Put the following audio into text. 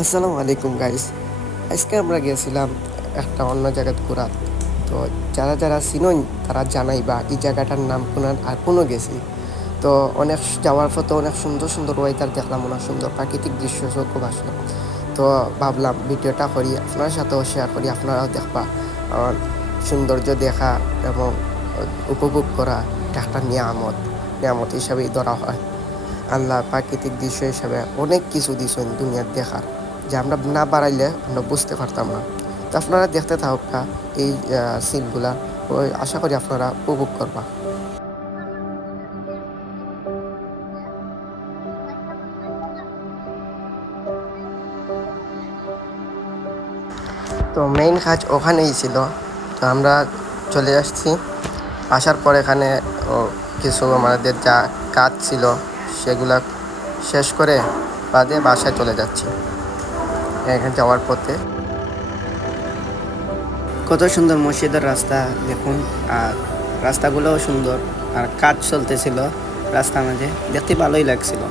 আসসালামু আলাইকুম গাইস। আজকে আমরা গেছিলাম একটা অন্য জায়গায় ঘোরা। তো যারা যারা চিনন তারা জানাই বা এই জায়গাটার নাম কোনার আর কোনো গেছি। তো অনেক যাওয়ার পথে অনেক সুন্দর সুন্দর ওয়েদার দেখলাম, অনেক সুন্দর প্রাকৃতিক দৃশ্য খুব আসলাম। তো ভাবলাম ভিডিওটা করি আপনার সাথেও শেয়ার করি, আপনারাও দেখবা। আর সৌন্দর্য দেখা এবং উপভোগ করা এটা একটা নিয়ামত, নিয়ামত হিসাবেই ধরা হয়। আল্লাহ প্রাকৃতিক দৃশ্য হিসাবে অনেক কিছু দিয়েছেন দুনিয়ার দেখার, যে আমরা না বাড়াইলে আমরা বুঝতে পারতাম না। তো আপনারা দেখতে থাকা এই সিনগুলা, ওই আশা করি আপনারা উপভোগ করবা। তো মেইন কাজ ওখানেই ছিল। তো আমরা চলে আসছি, আসার পর এখানে ও, কিছু আমাদের যা কাজ ছিল সেগুলা শেষ করে বাদে বাসায় চলে যাচ্ছি। এখানে যাওয়ার পথে কত সুন্দর মসজিদের রাস্তা দেখুন, আর রাস্তাগুলোও সুন্দর, আর কাজ চলতেছিল রাস্তার মাঝে, দেখতে ভালোই লাগছিল।